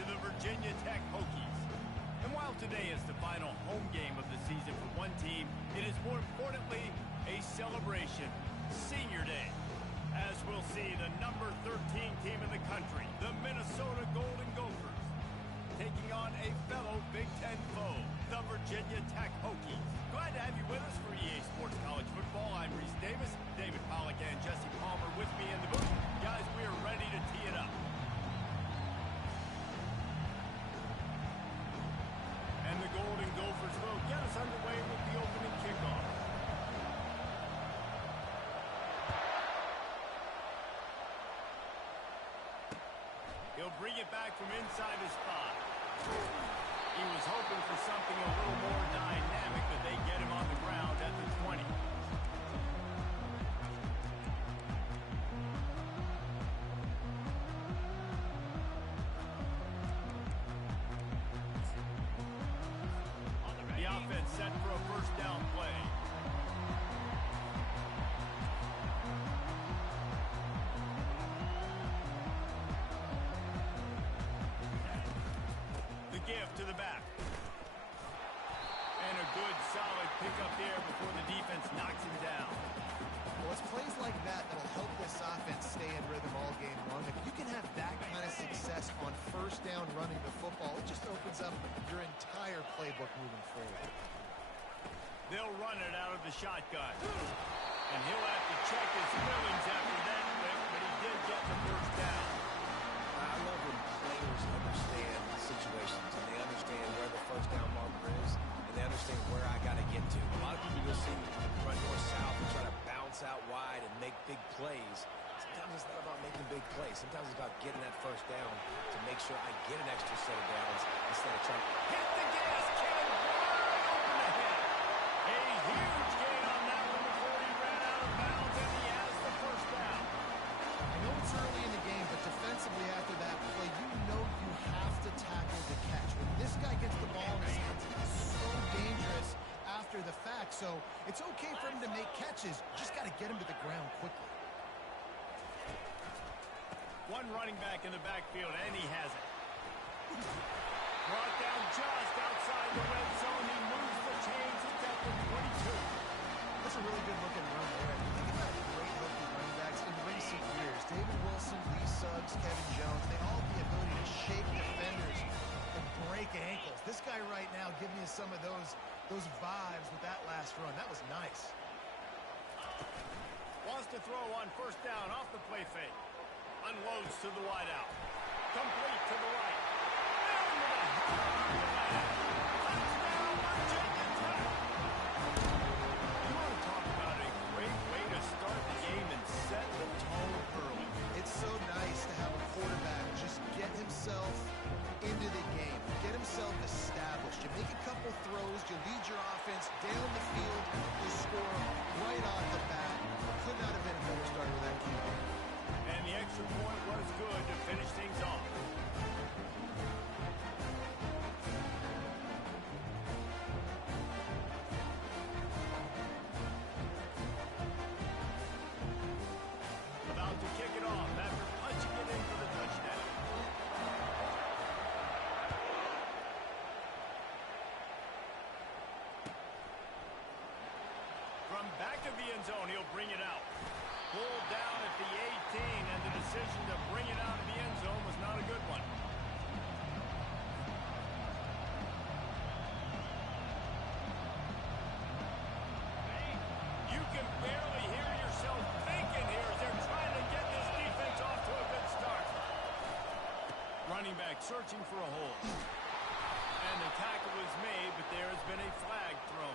to the Virginia Tech Hokies. And while today is the final home game of the season for one team, it is more importantly a celebration, Senior Day. As we'll see, the number 13 team in the country, the Minnesota Golden Gophers, taking on a fellow Big Ten foe, the Virginia Tech Hokies. Glad to have you with us for EA Sports College Football. I'm Reese Davis, David Pollack and Jesse Palmer with me in the booth. Guys, we are ready to tee it up. And the Golden Gophers will get us underway with the opening kickoff. He'll bring it back from inside his spot. He was hoping for something a little more dynamic, but they get him on the ground at the 20. The offense set for a first down play. Give to the back. And a good, solid pickup there before the defense knocks him down. Well, it's plays like that that'll help this offense stay in rhythm all game long. If you can have that kind of success on first down running the football, it just opens up your entire playbook moving forward. They'll run it out of the shotgun. And he'll have to check his feelings after that lift, but he did get the first down. I love when players understand situations and they understand where the first down marker is and they understand where I got to get to. A lot of people you'll see run north-south and try to bounce out wide and make big plays. Sometimes it's not about making big plays. Sometimes it's about getting that first down to make sure I get an extra set of downs instead of trying to hit the gas, Kevin wide open ahead. A huge gain on that one before he ran out of bounds, and he has the first down. I know it's early in the game, but defensively after that play, you know you have to tackle the catch. When this guy gets the ball in his hands, it's so dangerous after the fact. So it's okay for him to make catches. Just got to get him to the ground quickly. One running back in the backfield, and he has it. Brought down just outside the red zone. He moves the chains. It's at the 22. That's a really good looking run there. You think about great looking running backs in recent years. David Wilson, Lee Suggs, Kevin Jones, they all have the ability to shake defenders and break ankles. This guy right now giving you some of those vibes with that last run. That was nice. Wants to throw on first down off the play fake. Unloads to the wideout. Complete to the right. Into the touchdown, Virginia Tech. You want to talk about a great way to start the game and set the tone early. It's so nice to have a quarterback just get himself into the game, get himself established. You make a couple throws, you lead your offense down the field, you score right off the bat. Could not have been a better start with that QB. And the extra point was good to finish things off. About to kick it off after punching it in for the touchdown. From back of the end zone, he'll bring it out. Pulled down at the 18, and the decision to bring it out of the end zone was not a good one. You can barely hear yourself thinking here as they're trying to get this defense off to a good start. Running back searching for a hole. And the tackle was made, but there has been a flag thrown.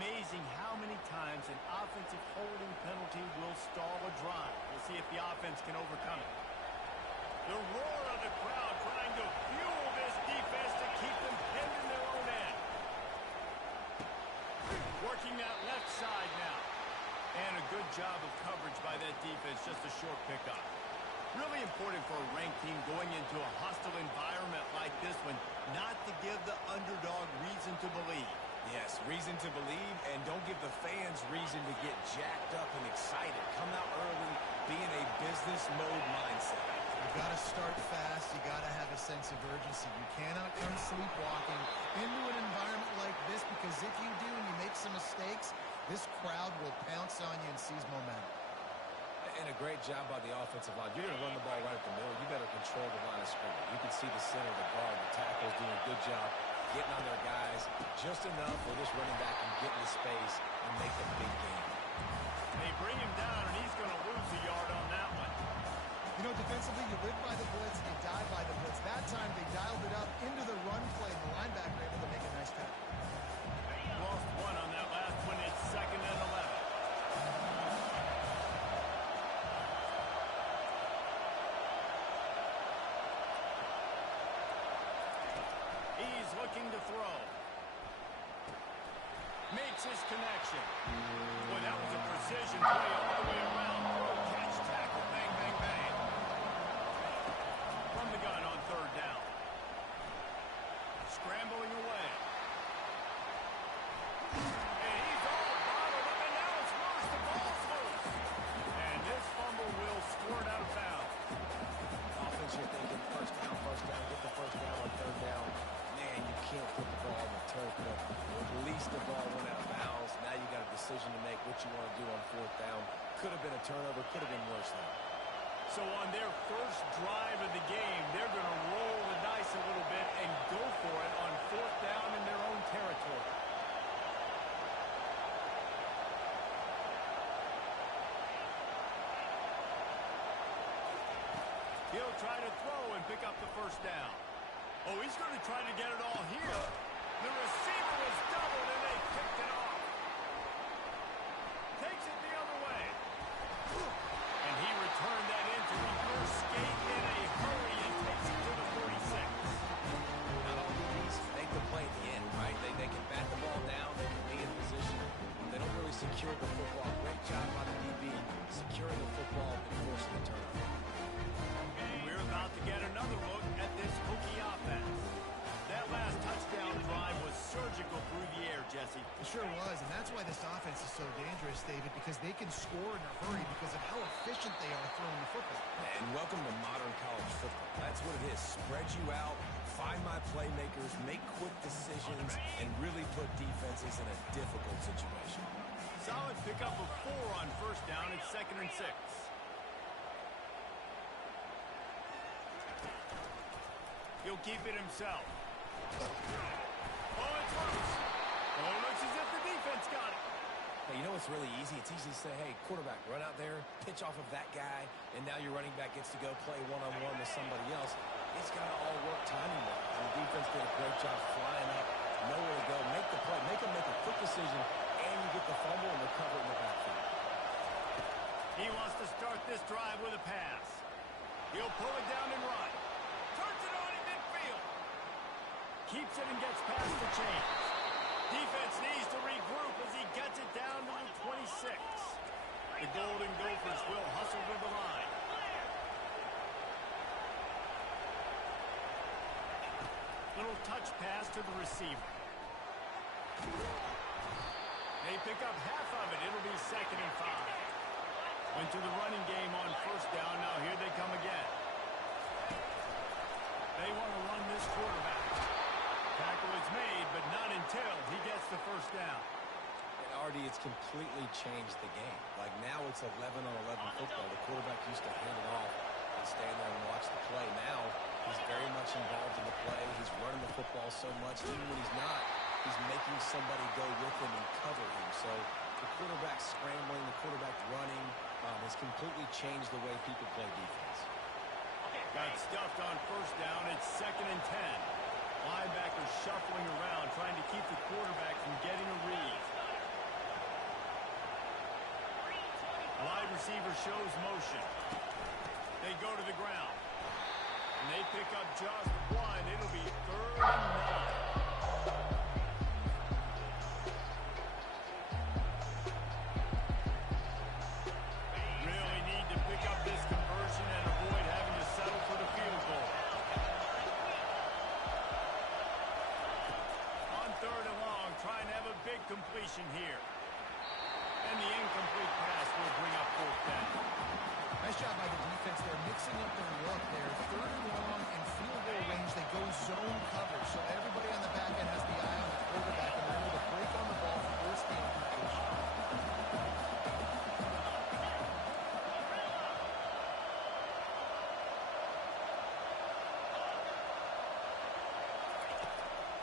Amazing how many times an offensive holding penalty will stall a drive. We'll see if the offense can overcome it. The roar of the crowd trying to fuel this defense to keep them pinned in their own end. Working that left side now. And a good job of coverage by that defense, just a short pickup. Really important for a ranked team going into a hostile environment like this one, not to give the underdog reason to believe. Yes, reason to believe, and don't give the fans reason to get jacked up and excited. Come out early, be in a business mode mindset. got to start fast. You got to have a sense of urgency. You cannot come sleepwalking into an environment like this, because if you do and you make some mistakes, this crowd will pounce on you and seize momentum. And a great job by the offensive line. You're going to run the ball right at the middle. You better control the line of scrimmage. You can see the center, the guard, the tackles doing a good job getting on their guys just enough where this running back can get into space and make the big game. They bring him down, and he's going to lose a yard on that one. You know, defensively, you live by the blitz and you die by the blitz. That time, they dialed it up into the run play, and the linebacker able to make a nice tackle. Lost one on that last one. It's 2nd and 11. He's looking to throw. Makes his connection. Boy, that was a precision play all the way around. Throw, catch, tackle, bang, bang, bang. From the gun on 3rd down. Scrambling away. And he's all bottled up, and now it's worse. The ball's loose. And this fumble will squirt out of bounds. Offense, you're thinking first down, get the first down on 3rd down. Man, you can't put the ball on the turf, but at least the ball went out of bounds. Now you got a decision to make what you want to do on 4th down. Could have been a turnover, could have been worse though. So on their first drive of the game, they're going to roll the dice a little bit and go for it on 4th down in their own territory. He'll try to throw and pick up the first down. Oh, he's going to try to get it all here. The receiver was doubled, and they picked it off. Takes it the other way. And he returned that into reverse skate in a hurry and takes it to the 46. Not all DBs make the play at the end, right? They can bat the ball down, they can be in position. They don't really secure the football. Great job by the DB securing the football and forcing the turnover. We're about to get another look at this Hokie offense. That last touchdown drive was surgical through the air, Jesse. It sure was, and that's why this offense is so dangerous, David, because they can score in a hurry because of how efficient they are throwing the football. And welcome to modern college football. That's what it is. Spread you out, find my playmakers, make quick decisions, and really put defenses in a difficult situation. Solid pickup of 4 on 1st down. It's 2nd and 6. He'll keep it himself. Oh, it's loose. Oh, looks as if the defense got it. Hey, you know what's really easy? It's easy to say, hey, quarterback, run out there, pitch off of that guy, and now your running back gets to go play one-on-one with somebody else. It's got to all work timing-wise. And the defense did a great job flying up, nowhere to go, make the play, make a quick decision, and you get the fumble and recover in the backfield. He wants to start this drive with a pass. He'll pull it down and run. Turns it on in midfield. Keeps it and gets past the chains. Defense needs to regroup as he gets it down to the 26. The Golden Gophers will hustle to the line. Little touch pass to the receiver. They pick up half of it. It'll be 2nd and 5. Went to the running game on 1st down. Now here they come again. They want to run this quarterback. Tackle is made, but not until he gets the 1st down. And RD, it's completely changed the game. Like now it's 11-on-11 football. The quarterback used to hand it off and stand there and watch the play. Now he's very much involved in the play. He's running the football so much. Even when he's not, he's making somebody go with him and cover him. So the quarterback scrambling, the quarterback running has completely changed the way people play defense. Got stuffed on 1st down. It's 2nd and 10. Linebackers shuffling around, trying to keep the quarterback from getting a read. Wide receiver shows motion. They go to the ground. And they pick up just 1. It'll be 3rd and 9. Really need to pick up this conversion and avoid having to settle for the field goal. On 3rd and long, trying to have a big completion here. And the incomplete pass will bring up 4th down. Nice job by the defense there. mixing up their look there. Third and long and field goal range. They go zone coverage. So everybody on the back end has the eye on the quarterback, and they're able to break on the ball, force the incompletion.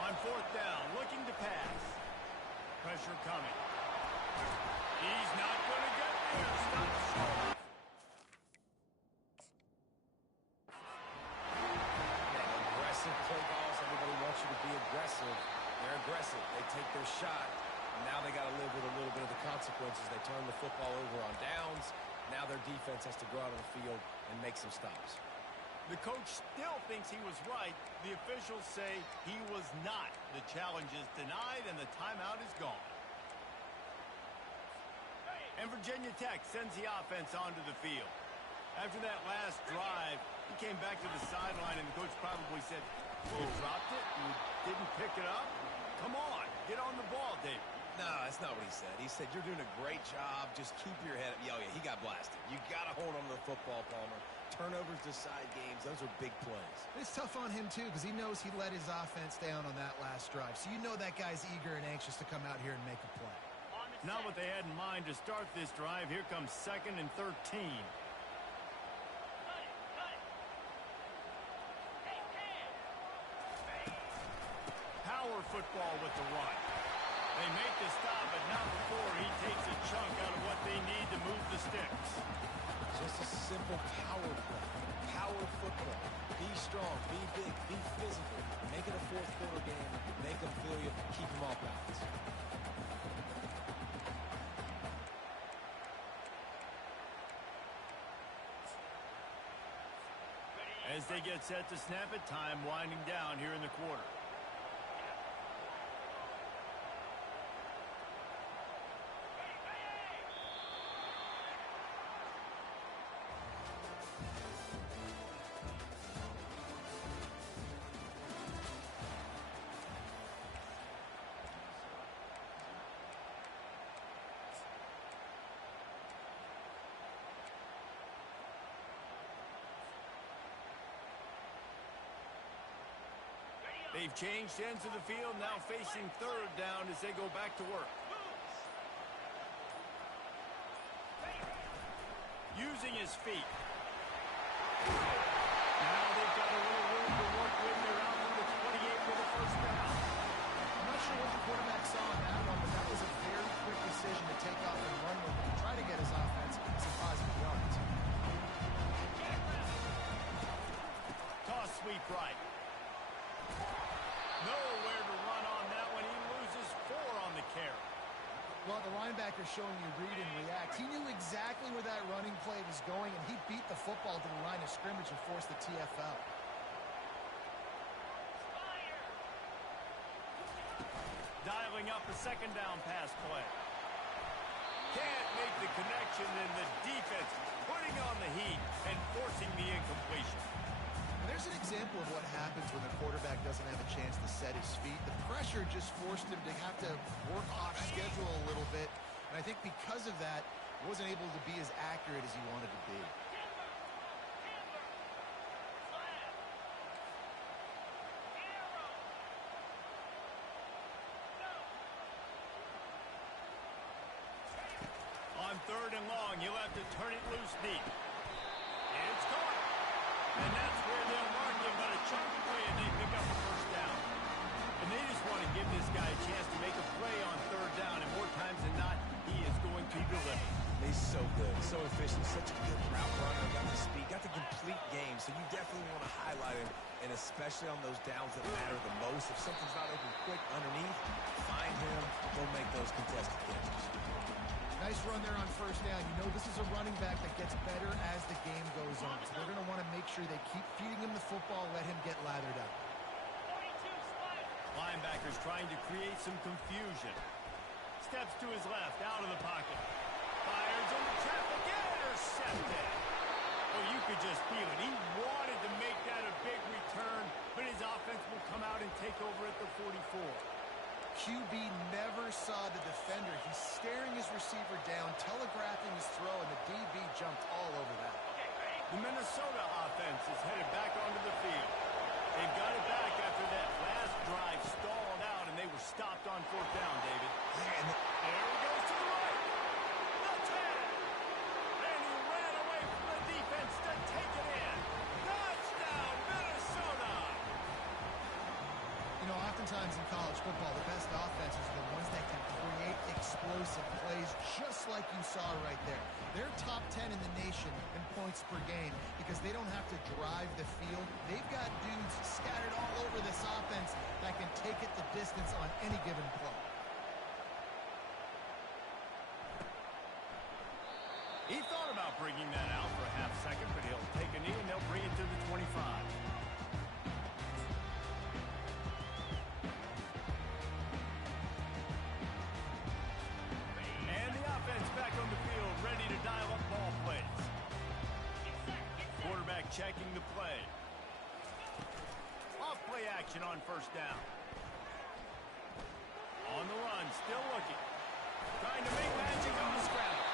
On fourth down, looking to pass. Pressure coming. He's not going to get there. Stop short. Aggressive play calls. Everybody wants you to be aggressive. They're aggressive. They take their shot. And now they got to live with a little bit of the consequences. They turn the football over on downs. Now their defense has to go out on the field and make some stops. The coach still thinks he was right. The officials say he was not. The challenge is denied and the timeout is gone. And Virginia Tech sends the offense onto the field. After that last drive, he came back to the sideline and the coach probably said, "You dropped it? You didn't pick it up? Come on, get on the ball, David." No, that's not what he said. He said, "You're doing a great job. Just keep your head up." Oh, yeah, he got blasted. You got to hold on to the football, Palmer. Turnovers decide games. Those are big plays. It's tough on him, too, because he knows he let his offense down on that last drive. So you know that guy's eager and anxious to come out here and make a play. Not what they had in mind to start this drive. Here comes 2nd and 13. Power football with the run. They make the stop, but not before he takes a chunk out of what they need to move the sticks. Just a simple power play. Power football. Be strong, be big, be physical. Make it a fourth quarter game. Make them feel you. Keep them off balance. As they get set to snap it, time winding down here in the quarter. They've changed ends of the field, now facing third down as they go back to work. Using his feet. Now they've got a little room to work with. They're out to the 28 for the first down. I'm not sure what the quarterback saw on that one, but that was a very quick decision to take off and run with it and try to get his offense some positive yards. Toss sweep right. Nowhere to run on that one. He loses 4 on the carry. Well, the linebacker's showing you read and react. He knew exactly where that running play was going, and he beat the football to the line of scrimmage and forced the TFL. Dialing up a 2nd down pass play. Can't make the connection, and the defense putting on the heat and forcing the incompletion. There's an example of what happens when the quarterback doesn't have a chance to set his feet. The pressure just forced him to have to work off schedule a little bit. And I think because of that, he wasn't able to be as accurate as he wanted to be. On 3rd and long, you'll have to turn it loose deep. It's caught. And that's where they'll mark him, but a chunk play, and they pick up a first down. And they just want to give this guy a chance to make a play on 3rd down, and more times than not, he is going to deliver. He's so good, so efficient, such a good route runner, got the speed, got the complete game, so you definitely want to highlight him, and especially on those downs that matter the most. If something's not open quick underneath, find him, he'll make those contested catches. Nice run there on 1st down. You know this is a running back that gets better as the game goes on. So they're going to want to make sure they keep feeding him the football, let him get lathered up. Linebackers trying to create some confusion. Steps to his left, out of the pocket. Fires into traffic, intercepted. Oh, you could just feel it. He wanted to make that a big return, but his offense will come out and take over at the 44. QB never saw the defender. He's staring his receiver down, telegraphing his throw, and the DB jumped all over that. The Minnesota offense is headed back onto the field. They've got it back after that last drive stalled out, and they were stopped on fourth down, David. Yeah, There he goes to the right. The 10. And he ran away from the defense to take it in. Touchdown, Minnesota. you know, oftentimes in college football, the best offenses are the ones that can create explosive plays, just like you saw right there. They're top 10 in the nation in points per game because they don't have to drive the field. They've got dudes scattered all over this offense that can take it the distance on any given play. He thought about bringing that out for a half second, but he'll take a knee and they'll bring it to the 25. And the offense back on the field, ready to dial up ball plays. Quarterback checking the play. Off play action on first down. On the run, still looking. Trying to make magic on the scramble.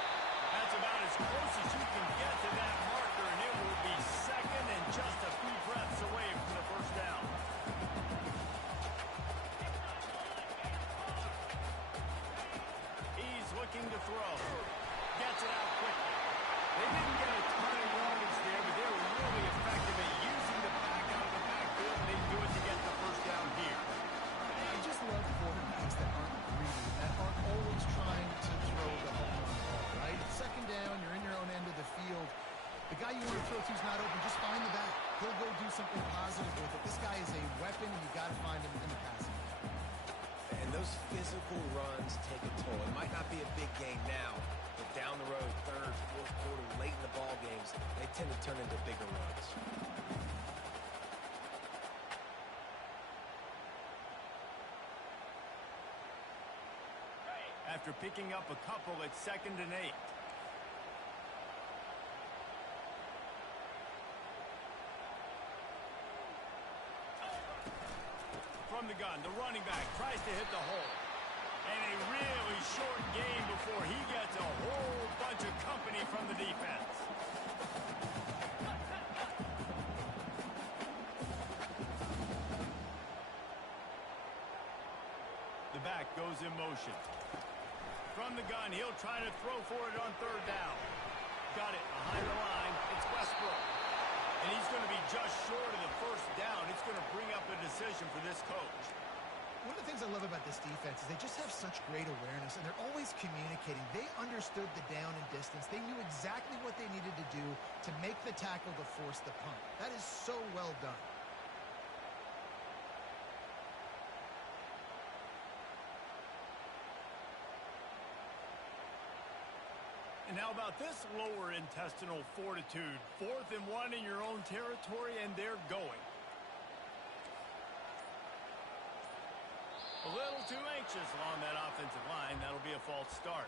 That's about as close as you can get to that marker, and it will be second and just a few breaths away from the first down. He's looking to throw. Gets it out quickly. They didn't get a ton of yardage there, but they were really effective at using the back out of the backfield, and they do it to get the first down here. I just love quarterbacks that aren't greedy, that aren't always trying to throw the home run ball, right? Second down, you're in your own end of the field. The guy you want to throw to is not open. Just find the back. He'll go do something positive with it. This guy is a weapon, and you got to find him in the passing game. And those physical runs take a toll. It might not be a big game now, but down the road, third, fourth quarter, late in the ball games, they tend to turn into bigger runs. After picking up a couple at 2nd and 8. From the gun, the running back tries to hit the hole. And a really short game before he gets a whole bunch of company from the defense. The back goes in motion. From the gun, he'll try to throw for it on third down. Got it behind the line. It's Westbrook. And he's going to be just short of the first down. It's going to bring up a decision for this coach. One of the things I love about this defense is they just have such great awareness, and they're always communicating. They understood the down and distance. They knew exactly what they needed to do to make the tackle to force the punt. That is so well done. And how about this lower intestinal fortitude? 4th and 1 in your own territory, and they're going. A little too anxious along that offensive line. That'll be a false start.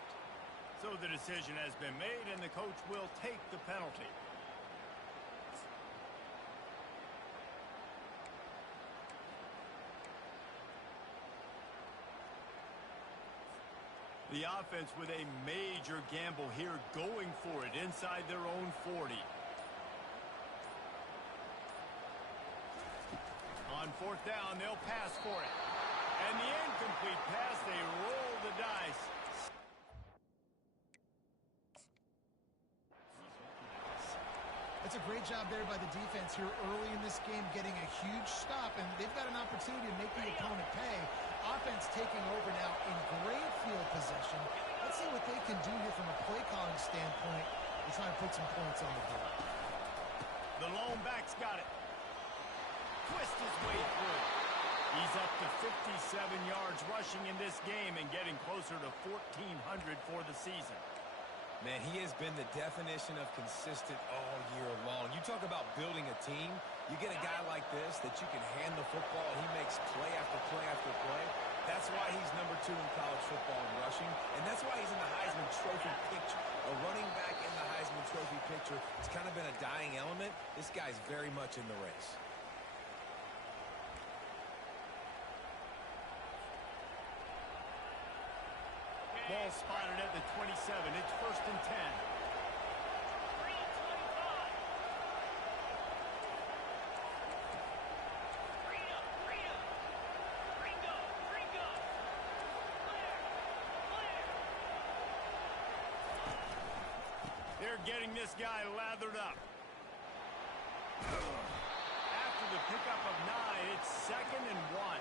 So the decision has been made, and the coach will take the penalty. The offense with a major gamble here, going for it inside their own 40. On 4th down, they'll pass for it. And the incomplete pass, they roll the dice. It's a great job there by the defense here early in this game, getting a huge stop, and they've got an opportunity to make the opponent pay. Offense taking over now in great field possession. Let's see what they can do here from a play calling standpoint to try and put some points on the board. The lone back's got it. Twist his way through. He's up to 57 yards rushing in this game and getting closer to 1,400 for the season. Man, he has been the definition of consistent all year long. You talk about building a team, you get a guy like this that you can hand the football, he makes play after play after play. That's why he's number 2 in college football in rushing, and that's why he's in the Heisman Trophy picture. A running back in the Heisman Trophy picture, it's kind of been a dying element. This guy's very much in the race. Ball spotted at the 27. It's 1st and 10. getting this guy lathered up. After the pickup of 9, it's 2nd and 1.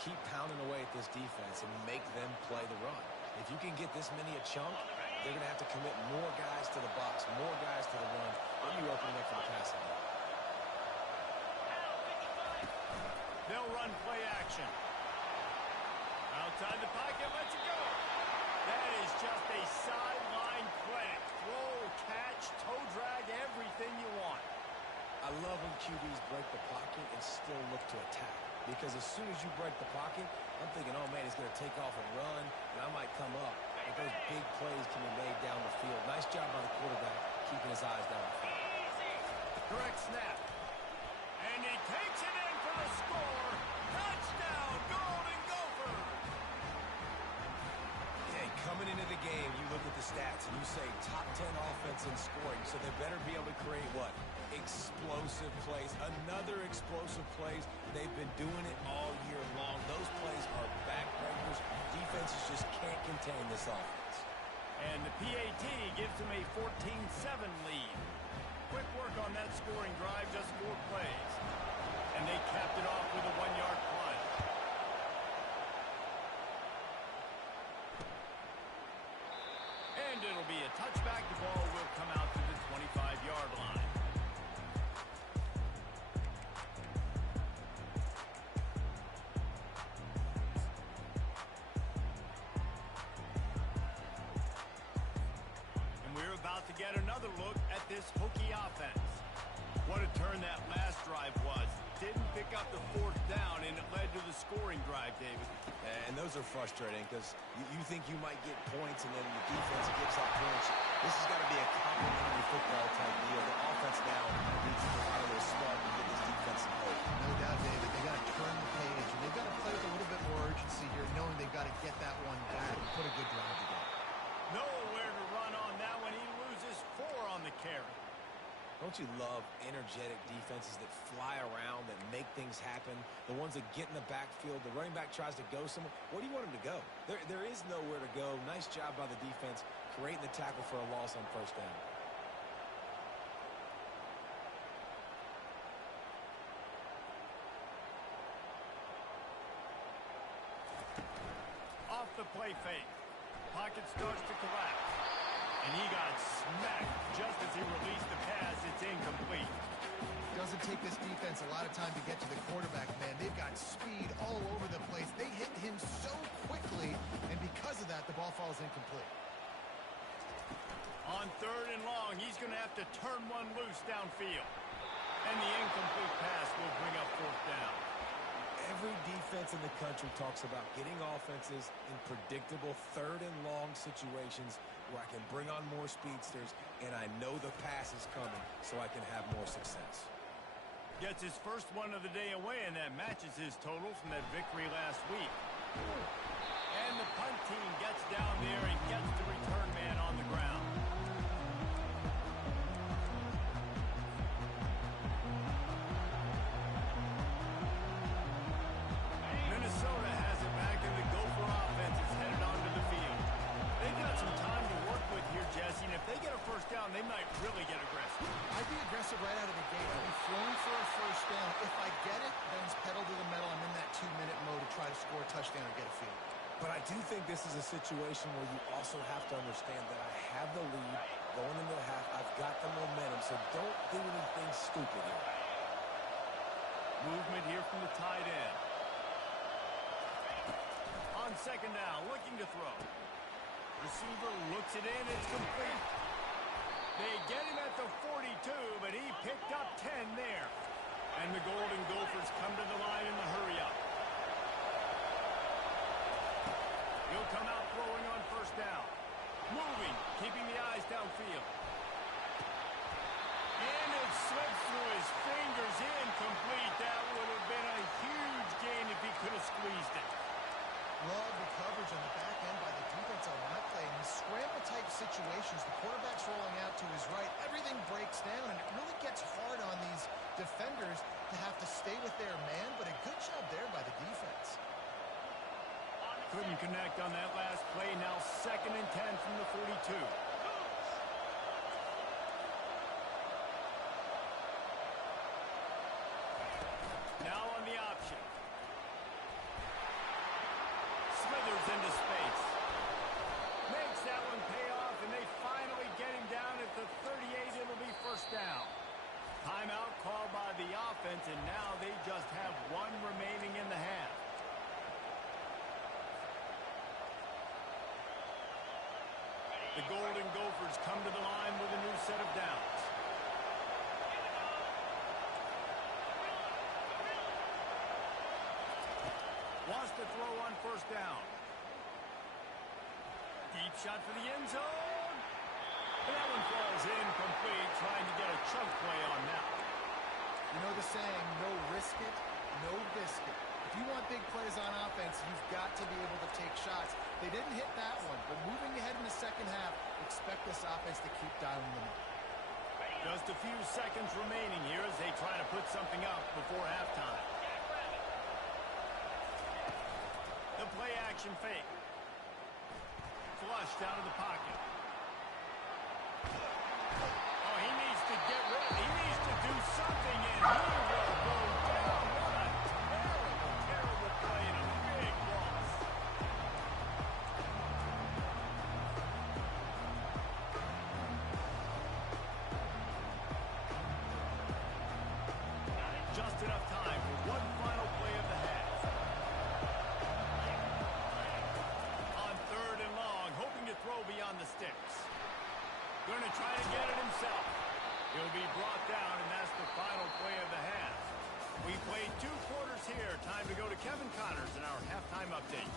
Keep pounding away at this defense and make them play the run. If you can get this many a chunk, they're going to have to commit more guys to the box, more guys to the run, and you opening up for the passing game. They'll run play action. Outside the pocket, lets it go. That is just a sideline play. Throw, catch, toe drag, everything you want. I love when QBs break the pocket and still look to attack. Because as soon as you break the pocket, I'm thinking, oh, man, he's going to take off and run, and I might come up. But those big plays can be made down the field. Nice job by the quarterback keeping his eyes down the field. Correct snap. And he takes it in for the score. Touchdown, Golden Gophers! Hey, coming into the game, you look at the stats, and you say top 10 offense in scoring, so they better be able to create what? Explosive plays. Another explosive plays. They've been doing it all year long. Those plays are backbreakers. Defenses just can't contain this offense. And the PAT gives them a 14-7 lead. Quick work on that scoring drive, just 4 plays. And they capped it off with a 1-yard punt. And it'll be a touchback. The ball will come out to the 25-yard line. About to get another look at this Hokie offense. What a turn that last drive was. Didn't pick up the 4th down, and it led to the scoring drive, David. And those are frustrating because you think you might get points, and then the defense gives up points. This has got to be a complimentary football type deal. The offense now needs to provide a little spark and get this defense some hope. No doubt, David. They got to turn the page, and they've got to play with a little bit more urgency here, knowing they've got to get that one back and put a good drive together. Nowhere to run on that one. He loses 4 on the carry. Don't you love energetic defenses that fly around, that make things happen? The ones that get in the backfield, the running back tries to go somewhere. Where do you want him to go? There is nowhere to go. Nice job by the defense, creating the tackle for a loss on 1st down. Off the play fake. Pocket starts to collapse. And he got smacked just as he released the pass. It's incomplete. Doesn't take this defense a lot of time to get to the quarterback, man. They've got speed all over the place. They hit him so quickly, and because of that, the ball falls incomplete. On 3rd and long, he's going to have to turn one loose downfield. And the incomplete pass will bring up 4th down. Every defense in the country talks about getting offenses in predictable 3rd and long situations where I can bring on more speedsters and I know the pass is coming so I can have more success. Gets his first one of the day away, and that matches his total from that victory last week. And the punt team gets down there and gets the return man on the ground. Minnesota has it back, and the Gopher offense is headed onto the field. They've got some time to work with here, Jesse, and if they get a 1st down, they might really get aggressive. I'd be aggressive right out of the gate. I'd be flowing for a 1st down. If I get it, then it's pedal to the metal. I'm in that 2-minute mode to try to score a touchdown or get a field. But I do think this is a situation where you also have to understand that I have the lead going into the half. I've got the momentum, so don't do anything stupid here. Movement here from the tight end. On 2nd down, looking to throw. Receiver looks it in, it's complete. They get him at the 42, but he picked up 10 there. And the Golden Gophers come to the line in the hurry up. He'll come out throwing on 1st down. Moving, keeping the eyes downfield. And it slips through his fingers, incomplete. That would have been a huge gain if he could have squeezed it. Love the coverage on the back end by the defense on that play. In these scramble-type situations, the quarterback's rolling out to his right. Everything breaks down, and it really gets hard on these defenders to have to stay with their man, but a good job there by the defense. Couldn't connect on that last play. Now 2nd and 10 from the 42. call by the offense, and now they just have one remaining in the half. The Golden Gophers come to the line with a new set of downs. Wants to throw on first down. Deep shot for the end zone. And that one falls incomplete, trying to get a chunk play on that. You know the saying, no risk it, no biscuit. If you want big plays on offense, you've got to be able to take shots. They didn't hit that one, but moving ahead in the second half, expect this offense to keep dialing them up. Just a few seconds remaining here as they try to put something up before halftime. The play action fake. Flushed out of the pocket. Oh, he needs to get rid of it. He needs to do something, and he will go down. What a terrible, terrible play and a big loss. Just enough time for one final play of the half. On third and long, hoping to throw beyond the sticks. Going to try to get it himself. He'll be brought down, and that's the final play of the half. We played 2 quarters here. Time to go to Kevin Connors in our halftime update.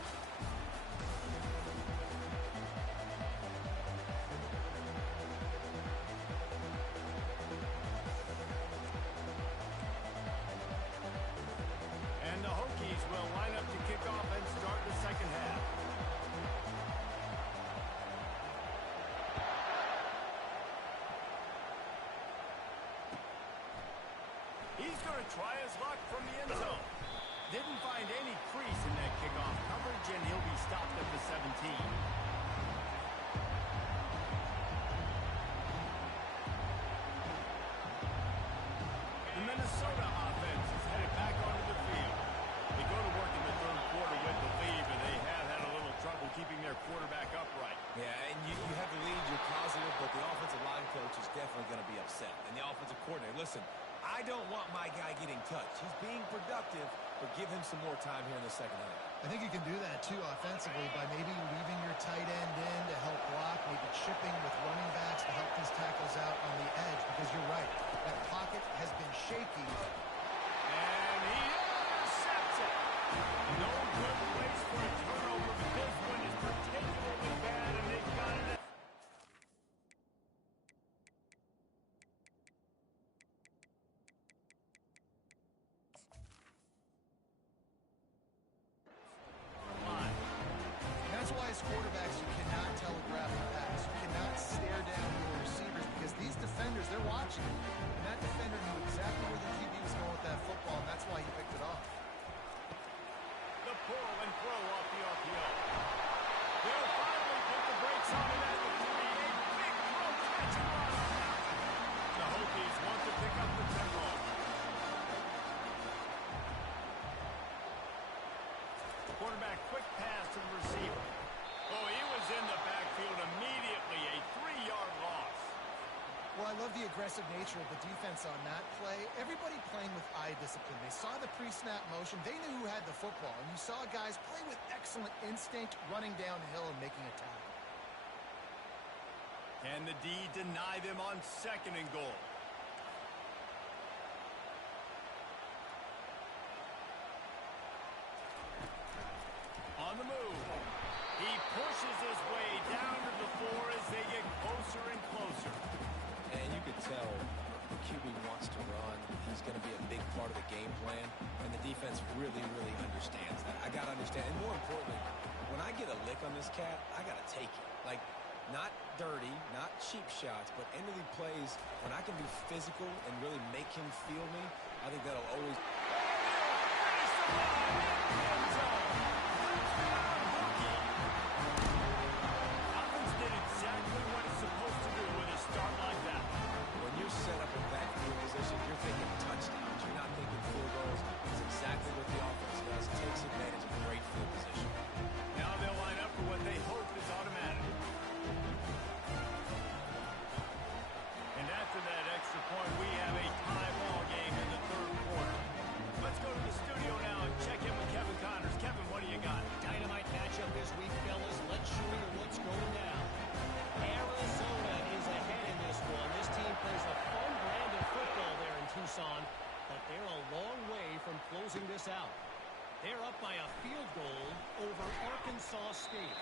And the Hokies will line up to kick off and start the second half. He's going to try his luck from the end zone. Didn't find any crease in that kickoff coverage, and he'll be stopped at the 17. The Minnesota offense is headed back onto the field. They go to work in the third quarter with the lead, but they have had a little trouble keeping their quarterback upright. Yeah, and you have the lead, you're positive, but the offensive line coach is definitely going to be upset. And the offensive coordinator, listen, I don't want my guy getting touched. He's being productive, but give him some more time here in the second half. I think you can do that, too, offensively, by maybe leaving your tight end in to help block, maybe chipping with running backs to help these tackles out on the edge, because you're right, that pocket has been shaky. And he intercepts it. No good place for a turnover, but this one is particularly bad, and they've got it. That's why as quarterbacks you cannot telegraph the pass. You cannot stare down your receivers because these defenders, they're watching. And that defender knew exactly where the QB was going with that football, and that's why he picked it off. The pull and throw off the RPO. They'll finally put the brakes on it at the 3. A big throw catch and run on that one. The Hokies want to pick up the tempo. Quarterback quick pass to the receiver. Oh, he was in the backfield immediately. A 3-yard loss. Well, I love the aggressive nature of the defense on that play. Everybody playing with eye discipline. They saw the pre-snap motion. They knew who had the football. And you saw guys play with excellent instinct, running downhill and making a tackle. Can the D deny them on 2nd and goal? On the move. He pushes his way down to the 4 as they get closer and closer. And you could tell the QB wants to run. He's going to be a big part of the game plan, and the defense really, really understands that. I got to understand, and more importantly, when I get a lick on this cat, I got to take it. Like, not dirty, not cheap shots, but end of the plays, when I can be physical and really make him feel me, I think that'll always... Finish the ball in the end zone. Offense did exactly what it's supposed to do with a start like that. When you're set up in that field position, you're thinking touchdowns. You're not thinking field goals. It's exactly what the offense does. It takes advantage of a great field position. Now they'll line up for what they hope is automatic. And after that extra point, we have a tie ball game. closing this out. They're up by a field goal over Arkansas State.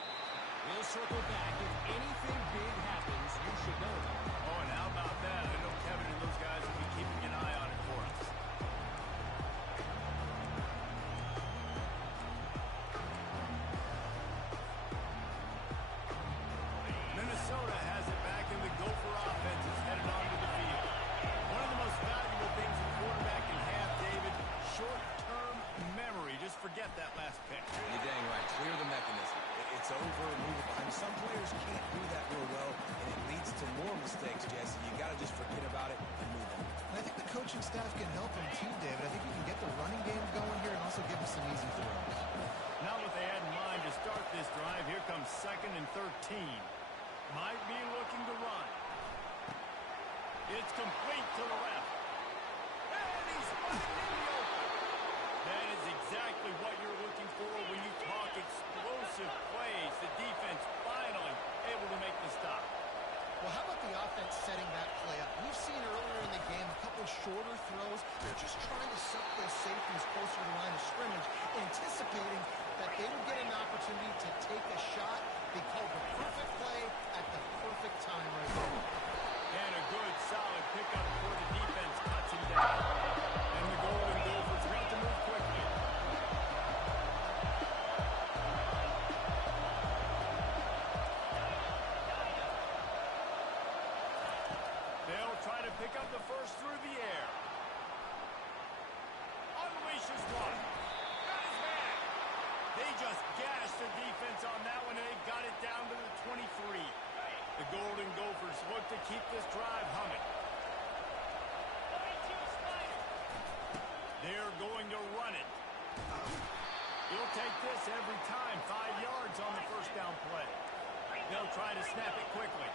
We'll circle back. If anything big happens, you should know about it. Oh, and how about that? I know Kevin and those guys will be keeping an eye on it for us. Minnesota has it back, and the Gopher offense is headed onto the field. One of the most valuable things a quarterback can have, David, short-term memory. Just forget that last pick. You're dang right. Clear the mechanism. It's over and move it behind. Some players can't do that real well, and it leads to more mistakes, Jesse. You got to just forget about it and move on. And I think the coaching staff can help him too, David. I think you can get the running game going here and also give him some easy throws. Now what they had in mind to start this drive, here comes 2nd and 13. Might be looking to run. It's complete to the left. And he's running in the open. That is exactly what you're looking for when you talk explosive plays. The defense finally able to make the stop. Well, how about the offense setting that play up? We've seen earlier in the game a couple shorter throws. They're just trying to suck those safeties closer to the line of scrimmage, anticipating that they would get an opportunity to take a shot. They called the perfect play at the perfect time right there. And a good, solid pickup before the defense cuts him down. And the Golden Gophers want to move quickly. They'll try to pick up the first through the air. Unleashes one. Got his man. They just gashed the defense on that one, and they got it down to the 23. The Golden Gophers look to keep this drive humming. They're going to run it. He'll take this every time. 5 yards on the first down play. They'll try to snap it quickly.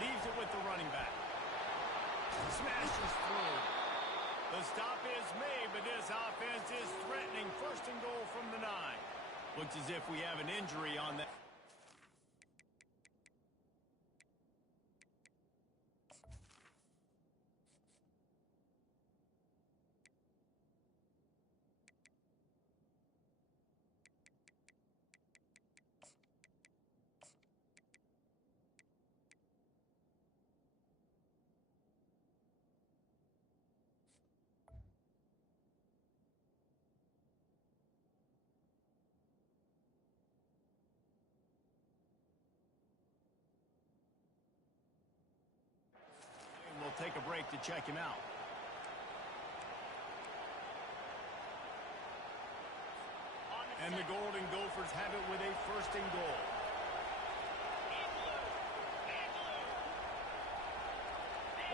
Leaves it with the running back. Smashes through. The stop is made, but this offense is threatening. 1st and goal from the 9. Looks as if we have an injury on that. We'll take a break to check him out. And the Golden Gophers have it with a 1st and goal.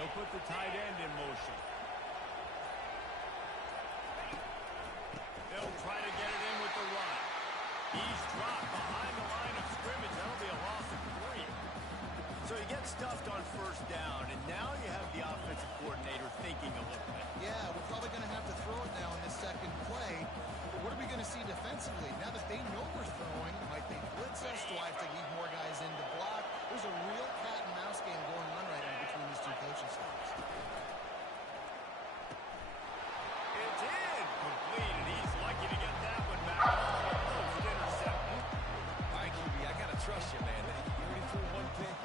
They'll put the tight end in motion. They'll try to get it in with the run. He's dropped behind the line of scrimmage. That'll be a loss of 3. So he gets stuffed on 1st down, and now you have the offensive coordinator thinking a little bit. Yeah, we're probably going to have to throw it now in this 2nd play. But what are we going to see defensively? Now that they know we're throwing, might they blitz us? Do I have to leave more guys in to block? There's a real cat and mouse game going on right now between these two coaching staffs. It's in. Complete, and he's lucky to get that one back. Post interception. All right, QB, I got to trust you, man. You already threw one pick.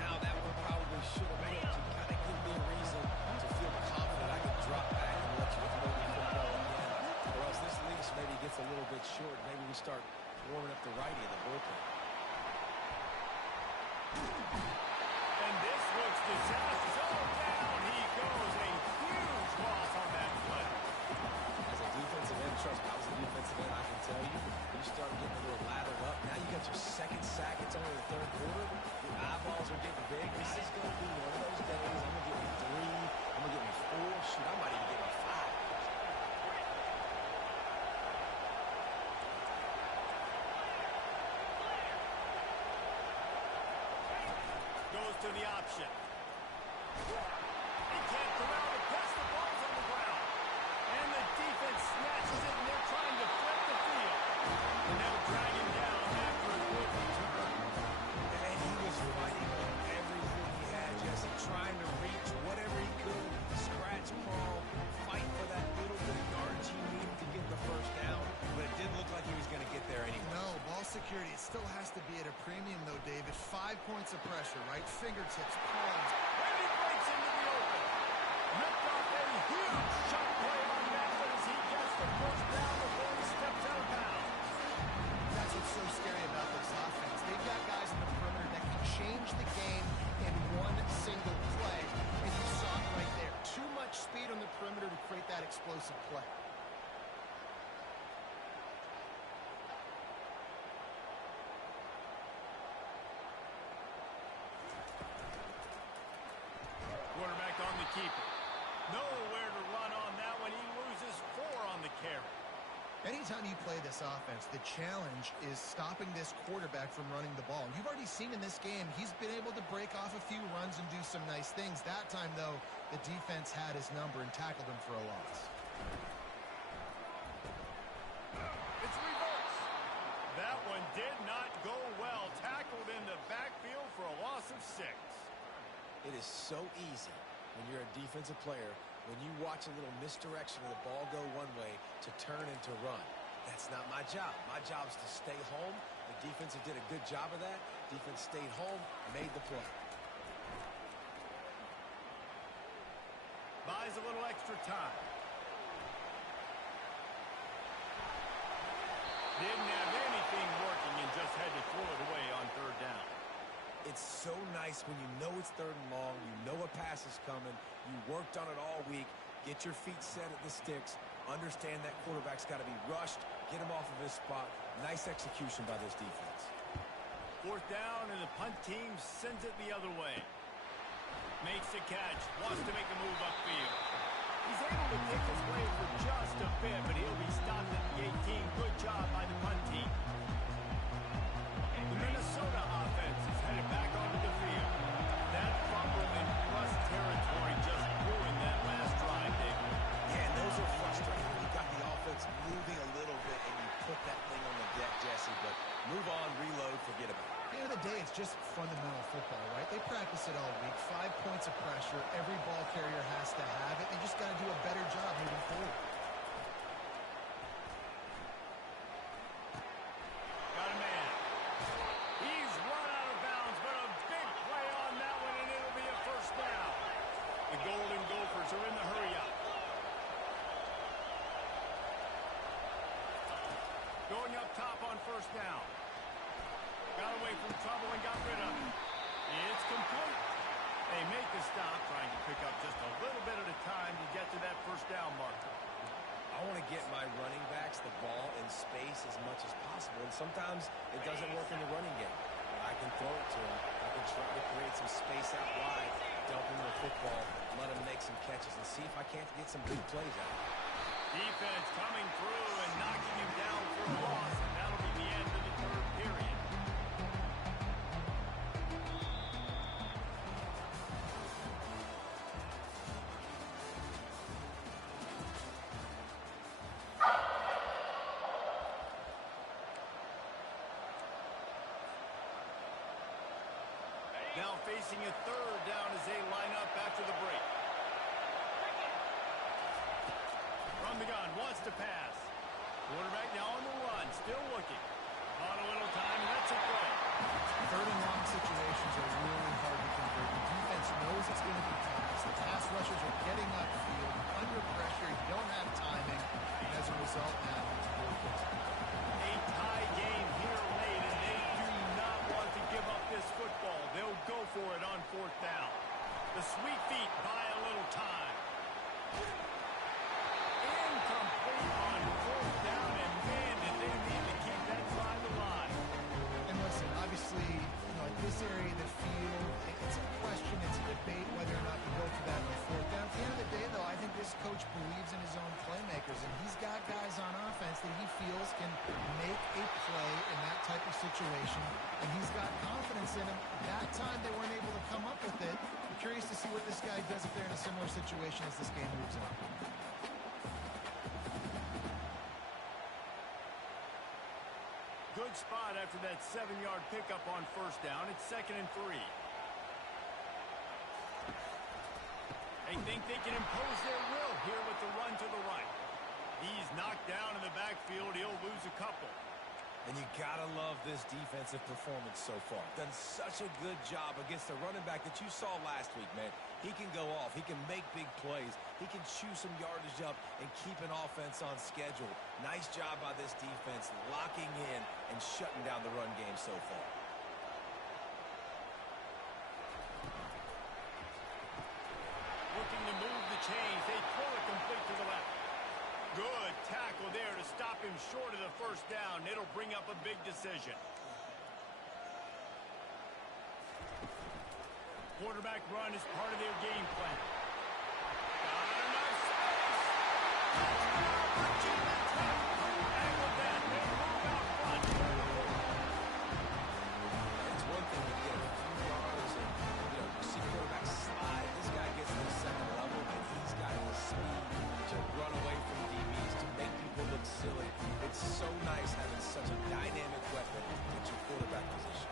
Now that one probably should have made it. You kind of give me a reason to feel confident I can drop back and let you throw the football again. Or else this leash maybe gets a little bit short. Maybe we start warming up the righty in the bullpen. And this looks disastrous. Oh, down he goes. A huge loss on that play. As a defensive end, trust me, I was a defensive end, I can tell you, you start getting a little lathered up. Now you got your 2nd sack. It's only the 3rd quarter. Your eyeballs are getting big. This is going to be one of those days. I'm going to get me 3. I'm going to get me 4. Shoot, I might even get me 5. Goes to the option. He can't corral the pass. The ball's on the ground. And the defense snatches it, and they're trying to flip the field. And they'll drag him down after a good return. And he was fighting with everything he had, Jesse, trying to reach whatever he could, scratch points of pressure, right? Fingertips, palms. And he breaks into the open. Ripped off a huge shot play on that one as he gets the first down before he steps out of bounds. That's what's so scary about this offense. They've got guys in the perimeter that can change the game in one single play. And you saw it right there. Too much speed on the perimeter to create that explosive play. Quarterback on the keeper. Nowhere to run on that one. He loses 4 on the carry. Anytime you play this offense, the challenge is stopping this quarterback from running the ball. You've already seen in this game, he's been able to break off a few runs and do some nice things. That time, though, the defense had his number and tackled him for a loss. It's reverse. That one did not go well. Tackled in the backfield for a loss of 6. It is so easy when you're a defensive player, when you watch a little misdirection of the ball go one way to turn into run. That's not my job. My job is to stay home. The defensive did a good job of that. Defense stayed home, made the play. Buys a little extra time. Didn't have anything working and just had to throw it away on 3rd down. It's so nice when you know it's 3rd and long, you know a pass is coming, you worked on it all week, get your feet set at the sticks, understand that quarterback's got to be rushed, get him off of his spot. Nice execution by this defense. 4th down, and the punt team sends it the other way. Makes the catch, wants to make a move upfield. He's able to kick his way for just a bit, but he'll be stopped at the 18. Good job by the punt team. The Minnesota offense is headed back onto the field. That fumble in Russ territory just ruined that last drive, David. Yeah, and those are frustrating when you got the offense moving a little bit and you put that thing on the deck, Jesse. But move on, reload, forget about it. At the end of the day, it's just fundamental football, right? They practice it all week. 5 points of pressure. Every ball carrier has to have it. They just got to do a better job moving forward. Got a man. He's run out of bounds, but a big play on that one, and it'll be a first down. The Golden Gophers are in the hurry-up. Going up top on 1st down. Got away from trouble and got rid of it. It's complete. They make the stop, trying to pick up just a little bit at a time to get to that 1st down marker. I want to get my running backs the ball in space as much as possible, and sometimes it doesn't work in the running game. But I can throw it to them. I can try to create some space out wide, dump him the football, let him make some catches, and see if I can't get some big plays out. Defense coming through and knocking him down for a loss, and that'll be the end of the 3rd period. Now facing a 3rd down as they line up after the break. From the gun, wants to pass. Quarterback now on the run, still looking. On a little time, and that's a play. 3rd and long situations are really hard to convert. The defense knows it's going to be tough. The pass rushers are getting upfield. Under pressure, you don't have timing. And as a result, now, A tie game here late, and they do not want to give up this football. They'll go for it on 4th down. The sweet feet buy a little time. Incomplete on 4th down, and man, did they need to keep that drive alive. and listen, obviously, at this area of the field, it's a question, it's a debate whether or not you go for that on 4th down. At the end of the day, though, I think this coach believes in his own playmakers, and he's got guys on offense that he feels can make a play in that type of situation, and he's got confidence in them. That time they weren't able to come up with it. I'm curious to see what this guy does if they're in a similar situation as this game moves on. Good spot after that 7-yard pickup on 1st down. It's 2nd and 3. They think they can impose their will here with the run to the right. He's knocked down in the backfield. He'll lose a couple. And you gotta love this defensive performance so far. Done such a good job against the running back that you saw last week, man. He can go off. He can make big plays. He can chew some yardage up and keep an offense on schedule. Nice job by this defense locking in and shutting down the run game so far. Looking to move the chains. They throw it complete to the left. Good tackle there to stop him short of the first down. It'll bring up a big decision. Quarterback run is part of their game plan. Got enough space. And with that, they move out front. It's one thing to get a few yards and, you see quarterbacks slide. This guy gets to the second level, and he's got the speed to run away from DBs, to make people look silly. It's so nice having such a dynamic weapon at your quarterback position.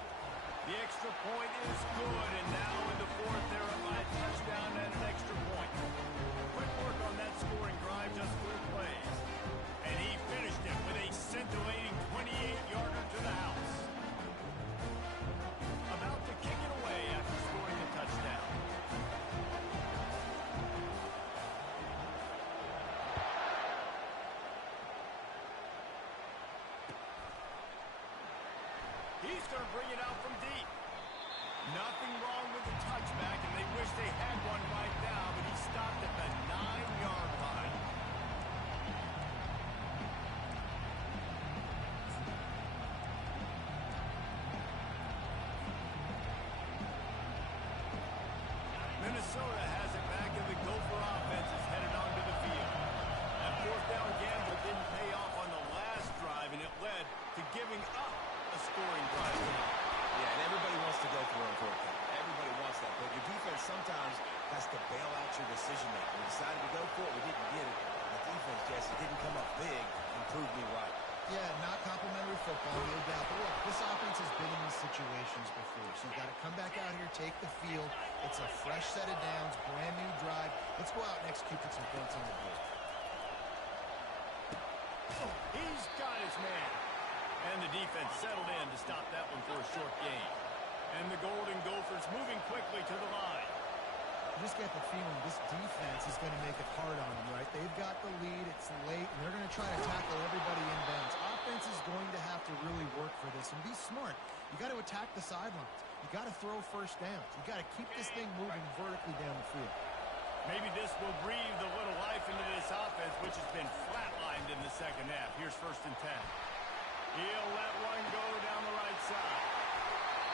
The extra point is good, and now in the fourth, they're up by a touchdown and an extra point. Quick work on that scoring drive, just 4 plays. And he finished it with a scintillating 28-yarder to the house. About to kick it away after scoring the touchdown. He's going to bring it out from deep. Nothing wrong with the touchback, and they wish they had one right now, but he stopped at the 9-yard line. Minnesota has it back, and the Gopher offense is headed onto the field. That fourth down gamble didn't pay off on the last drive, and it led to giving up a scoring drive. Yeah, and everybody wants to go for it. Everybody wants that. But your defense sometimes has to bail out your decision-making. We decided to go for it. We didn't get it. The defense, Jesse, didn't come up big and prove me right. Yeah, not complimentary football, no doubt. But look, this offense has been in these situations before. So you've got to come back out here, take the field. It's a fresh set of downs, brand new drive. Let's go out and execute some points on the board. He's got his man. And the defense settled in to stop that one for a short gain. And the Golden Gophers moving quickly to the line. You just get the feeling this defense is going to make it hard on them, right? They've got the lead, it's late, and they're going to try to tackle everybody in bounds. Offense is going to have to really work for this and be smart. You got to attack the sidelines. You got to throw first downs. You got to keep this thing moving vertically down the field. Maybe this will breathe a little life into this offense, which has been flatlined in the second half. Here's 1st and 10. He'll let one go down the right side.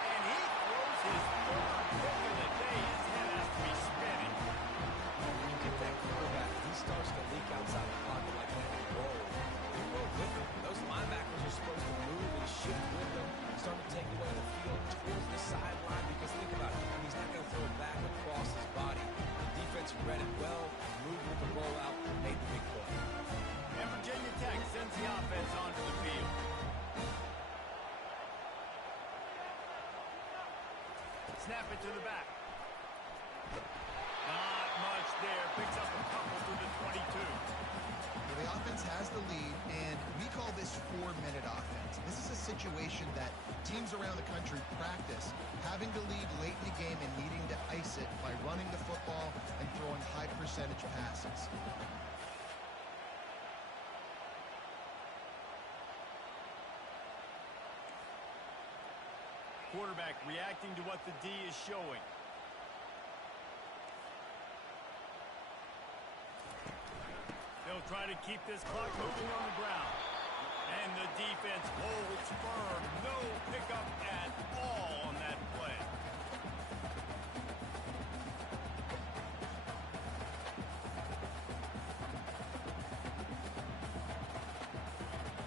And he throws his 3rd pick of the day. His head has to be spinning. When you get that quarterback, he starts to leak outside the pocket like that and roll. You roll with him. Those linebackers are supposed to move and shift with him, start to take away the field towards the sideline, because think about it, he's not going to throw it back across his body. The defense read it well, moved with the rollout, made the big play. And Virginia Tech sends the offense onto the field. Snap it to the back. Not much there. Picks up a couple to the 22. Well, the offense has the lead, and we call this 4-minute offense. This is a situation that teams around the country practice, having to lead late in the game and needing to ice it by running the football and throwing high-percentage passes. Quarterback reacting to what the D is showing. They'll try to keep this clock moving on the ground. And the defense holds firm. No pickup at all on that play.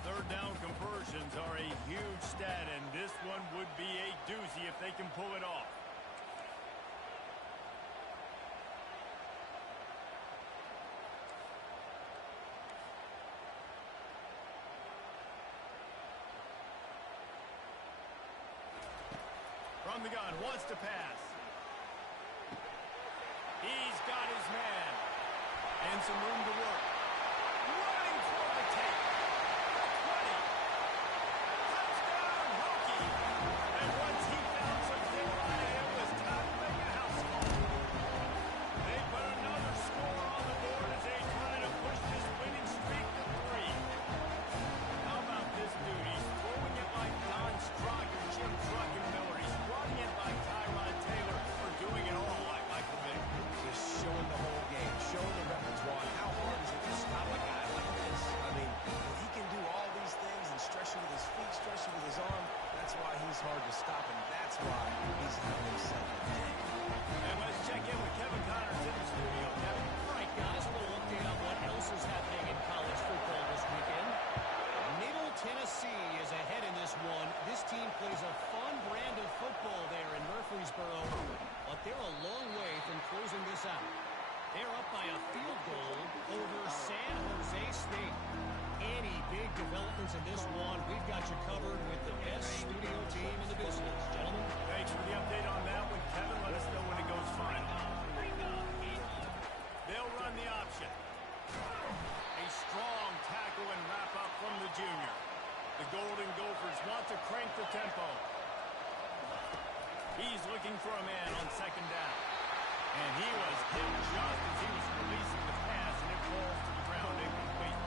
Third down conversions are a huge stat, and this one would be a doozy if they can pull it off. From the gun, wants to pass. He's got his man. And some room to work. Running for the take. 20. points in this one. We've got you covered with the best studio team in the business. Gentlemen. Thanks for the update on that one, Kevin. Let us know when it goes final. They'll run the option. A strong tackle and wrap up from the junior. The Golden Gophers want to crank the tempo. He's looking for a man on second down. And he was hit just as he was releasing the pass, and it falls to the ground incomplete.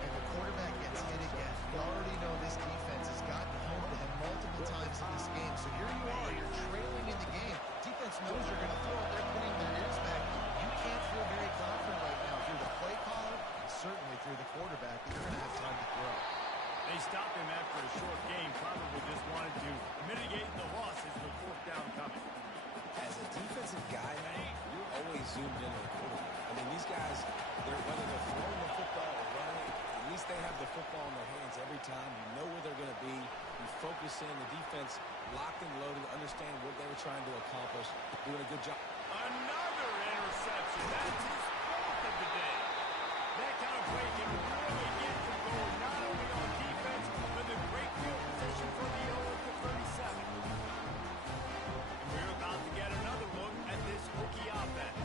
And the quarterback gets hit again. You already know this defense has gotten home to him multiple times in this game. So here you are, you're trailing in the game. Defense knows you're going to throw it. They're putting their ears back. You can't feel very confident right now through the play caller, and certainly through the quarterback, that you're going to have time to throw. They stopped him after a short game, probably just wanted to mitigate the losses with fourth down coming. As a defensive guy, man, you're always zoomed in on the quarterback. I mean, these guys, whether they're throwing the football or running it, at least they have the football in their hands every time. You know where they're going to be. You focus in. The defense locked and loaded, understand what they were trying to accomplish, doing a good job. Another interception. That's his fourth of the day. That kind of play can really get you going, not only on defense, but the great field position for the 0 at the 37. We're about to get another look at this Hokie offense.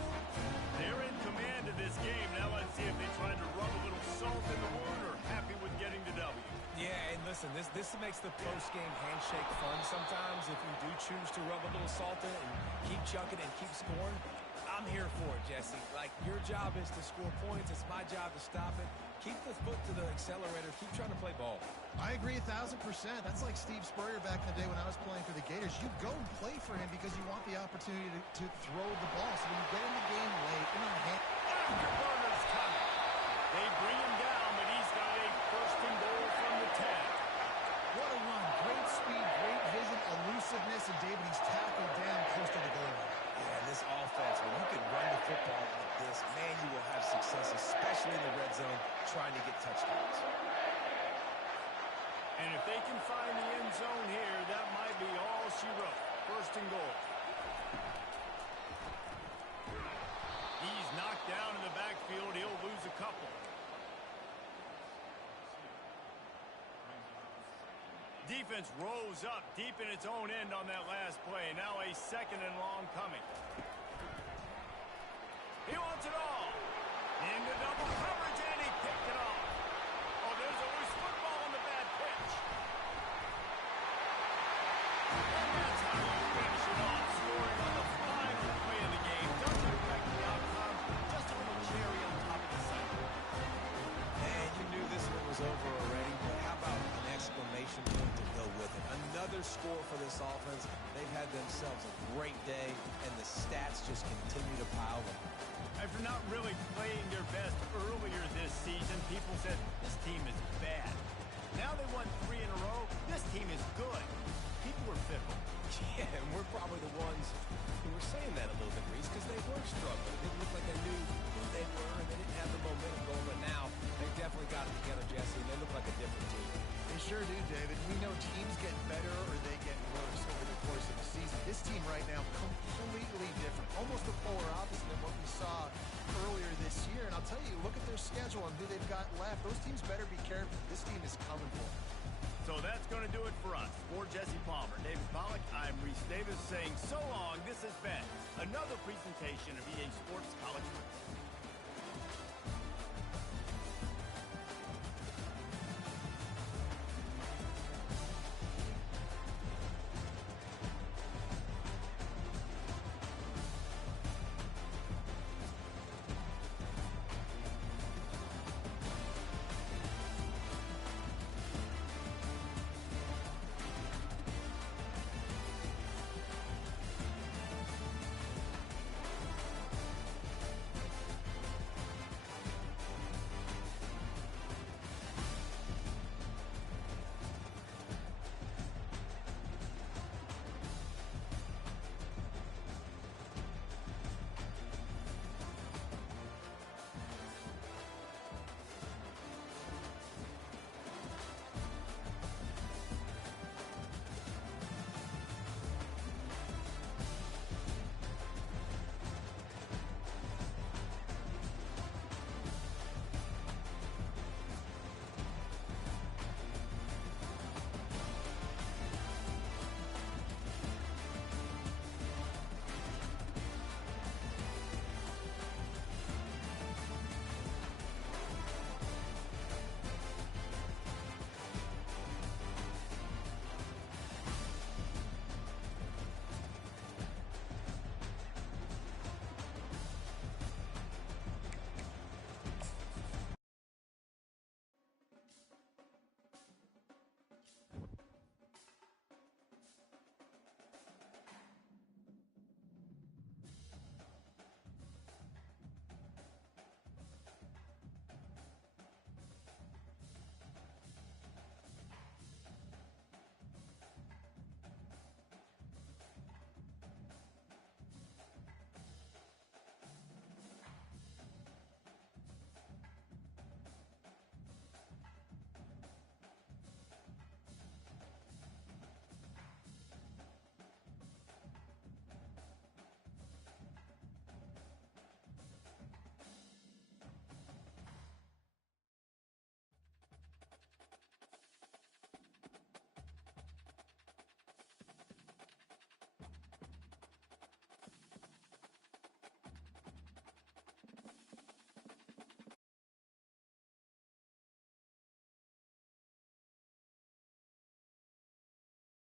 They're in command of this game. Now let's see if they try to rub a little salt in the wound or happy with getting the W. Yeah, and listen, this makes the post-game handshake fun sometimes. If you do choose to rub a little salt in it and keep chucking and keep scoring, I'm here for it, Jesse. Like, your job is to score points. It's my job to stop it. Keep the foot to the accelerator. Keep trying to play ball. I agree 1,000%. That's like Steve Spurrier back in the day when I was playing for the Gators. You go and play for him because you want the opportunity to throw the ball. So when you get in the game late, in the hand. Afterburner's coming. They bring him down, but he's got a first and goal from the 10. What a run. Great speed, great vision, elusiveness, and David, he's tackled down close to the goal line. Yeah, this offense, when you can run the football like this, man, you will have success, especially in the red zone, trying to get touchdowns. And if they can find the end zone here, that might be all she wrote. First and goal. He's knocked down in the backfield. He'll lose a couple. Defense rose up deep in its own end on that last play. Now a second and long coming. He wants it all. Into double coverage, and he picked it off. Oh, there's a loose football on the bad pitch. And that's how you finish it off, scoring on the final play of the game. Doesn't affect the outcome, just a little cherry on top of the cycle. Man, you knew this one was over already, but how about an exclamation point to go with it? Another score for this offense. They've had themselves a great day, and the stats just continue to pile up. After not really playing their best earlier this season, people said, this team is bad. Now they won 3 in a row. This team is good. People are fickle. Yeah, and we're probably the ones who were saying that a little bit, Reese, because they were struggling. It didn't look like they knew who they were, and they didn't have the momentum going. But now they definitely got it together, Jesse, and they look like a different team. They sure do, David. We know teams get better or they get worse over the course of the season. This team right now, completely different. Almost the polar opposite of what we saw earlier this year. And I'll tell you, look at their schedule and who they've got left. Those teams better be careful. This team is coming for them. So that's going to do it for us. For Jesse Palmer, David Pollack, I'm Reese Davis saying so long. This has been another presentation of EA Sports College Football.